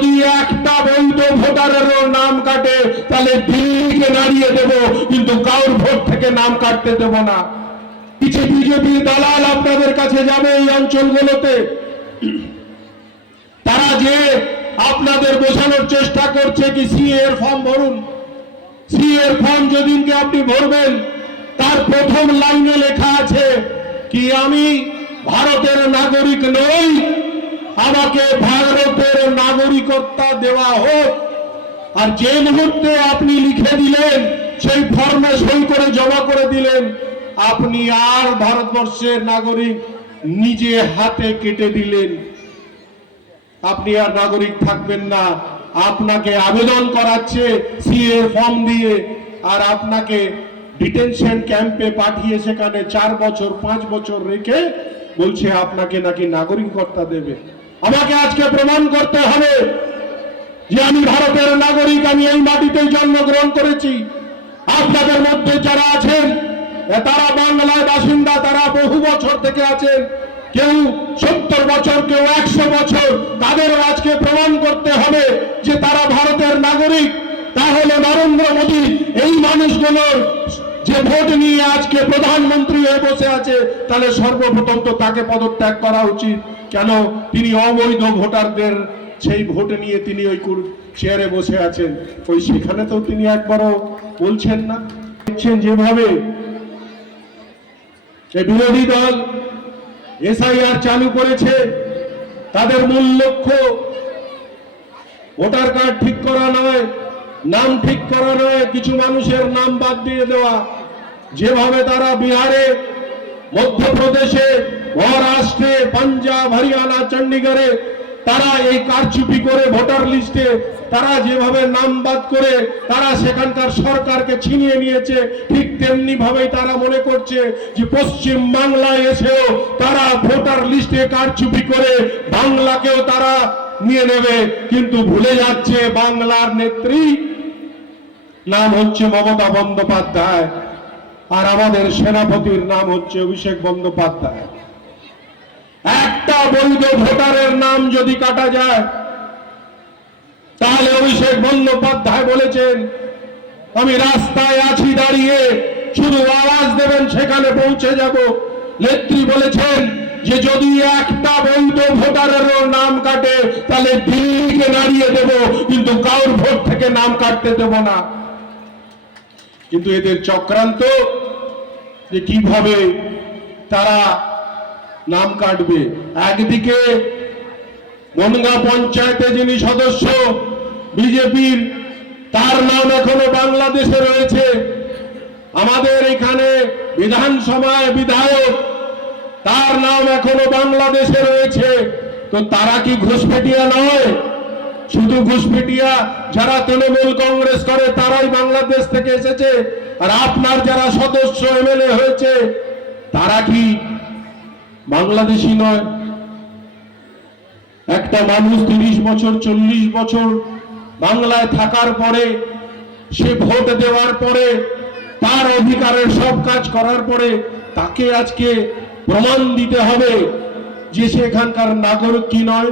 যদি একটা বৈধ ভোটারেরও নাম কাটে, তাহলে দিল্লিকে নাড়িয়ে দেব, কিন্তু কাউর ভোট থেকে নাম কাটতে দেব না। কিছু বিজেপি দালাল আপনাদের কাছে যাবে এই অঞ্চলগুলোতে। তারা যে আপনাদের বোঝানোর চেষ্টা করছে কি সি এর ফর্ম ভরুন। সি এর ফর্ম যেদিনকে আপনি ভরবেন, তার প্রথম লাইনে লেখা আছে কি আমি ভারতের নাগরিক নই, আমাকে ভারতের নাগরিকত্ব দেওয়া হোক। আর যে মুহূর্তে আপনি লিখে দিলেন, সেই ফর্মে সই করে জমা করে দিলেন, আপনি আর ভারতবর্ষের নাগরিক নিজে হাতে কেটে দিলেন। আপনি আর নাগরিক থাকবেন না। আপনাকে আবেদন করাচ্ছে সিএ ফর্ম দিয়ে, আর আপনাকে ডিটেনশন ক্যাম্পে পাঠিয়ে সেখানে চার বছর, পাঁচ বছর রেখে বলছে আপনাকে নাকি নাগরিকত্ব দেবে। আমাকে আজকে প্রমাণ করতে হবে যে আমি ভারতের নাগরিক, আমি এই মাটিতে জন্মগ্রহণ করেছি। আপনাদের মধ্যে যারা আছেন তারা বাংলায় বাসিন্দা, তারা বহু বছর থেকে আছেন। কেউ সত্তর বছর, কেউ একশো বছর। তাদেরও আজকে প্রমাণ করতে হবে যে তারা ভারতের নাগরিক। তাহলে নরেন্দ্র মোদী, এই মানুষগুলোর যে ভোট নিয়ে আজকে প্রধানমন্ত্রী হয়ে বসে আছে, তাহলে সর্বপ্রথম তো তাকে পদত্যাগ করা উচিত। কেন তিনি অবৈধ ভোটারদের সেই ভোট নিয়ে তিনি ওই চেয়ারে বসে আছেন? ওই সেখানে তো তিনি একবারও বলছেন না। দেখছেন যেভাবে বিরোধী দল এসআইআর চালু করেছে, তাদের মূল লক্ষ্য ভোটার কার্ড ঠিক করা নয়, নাম ঠিক করা নয়, কিছু মানুষের নাম বাদ দিয়ে দেওয়া। যেভাবে তারা বিহারে মধ্যপ্রদেশে, মহারাষ্ট্রে, পাঞ্জাব, হরিয়ানা চণ্ডীগড়ে তারা এই কারচুপি করে ভোটার লিস্টে তারা যেভাবে নাম বাদ করে তারা সেখানকার সরকারকে ছিনিয়ে নিয়েছে, ঠিক তেমনি ভাবেই তারা মনে করছে যে পশ্চিম বাংলায় এসেও তারা ভোটার লিস্টে কারচুপি করে বাংলাকেও তারা নিয়ে নেবে। কিন্তু ভুলে যাচ্ছে বাংলার নেত্রী। নাম হচ্ছে মমতা বন্দ্যোপাধ্যায়। আর আমাদের সেনাপতির নাম হচ্ছে অভিষেক বন্দ্যোপাধ্যায়। একটা বৈধ ভোটারের নাম যদি কাটা যায়, তাহলে অভিষেক বন্দ্যোপাধ্যায় বলেছেন, আমি রাস্তায় আছি দাঁড়িয়ে, শুধু আওয়াজ দেবেন, সেখানে পৌঁছে যাব। নেত্রী বলেছেন যে, যদি একটা বৈধ ভোটারেরও নাম কাটে, তাহলে দিল্লিকে নাড়িয়ে দেব, কিন্তু কাউর ভোট থেকে নাম কাটতে দেব না। কিন্তু এদের চক্রান্ত যে কীভাবে তারা নাম কাটবে। একদিকে বনগা পঞ্চায়েতে যিনি সদস্য, বিজেপির, তার নাম এখনও বাংলাদেশে রয়েছে। আমাদের এখানে বিধানসভায় বিধায়ক, তার নাম এখনও বাংলাদেশে রয়েছে। তো তারা কি ঘুষপেটিয়া নয়? শুধু ঘুষপেটিয়া যারা তৃণমূল কংগ্রেস করে, তারাই বাংলাদেশ থেকে এসেছে। আর আপনার যারা সদস্য এমএলএ হয়েছে, তারা কি বাংলাদেশি নয়? একটা মানুষ তিরিশ বছর, চল্লিশ বছর বাংলায় থাকার পরে, সে ভোট দেওয়ার পরে, তার অধিকারের সব কাজ করার পরে, তাকে আজকে প্রমাণ দিতে হবে যে সে এখানকার নাগরিক কি নয়।